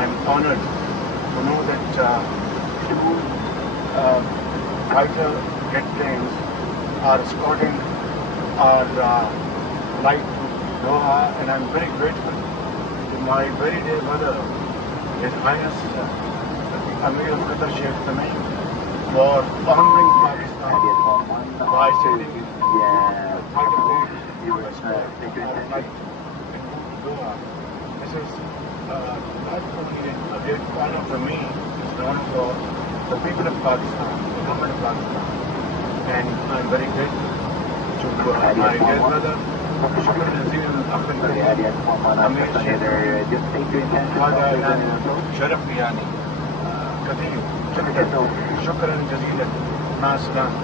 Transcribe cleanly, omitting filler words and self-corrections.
I'm honored to know that two fighter jet planes are escorting our flight to Doha, and I'm very grateful to my very dear brother, His Highness Amir of Qatar Sheikh Tamim, for honoring Pakistan by sending fighter planes to escort our flight to Doha. This is not only a great honor for me, it's an honor for the people of Pakistan, the government of Pakistan, and I'm very grateful to my dear brother. شكرا جزيلا للاخ الكريم امير الشيخ. هذا يعني شرف يعني كثير جدا. شكرا جزيلا. مع السلامه.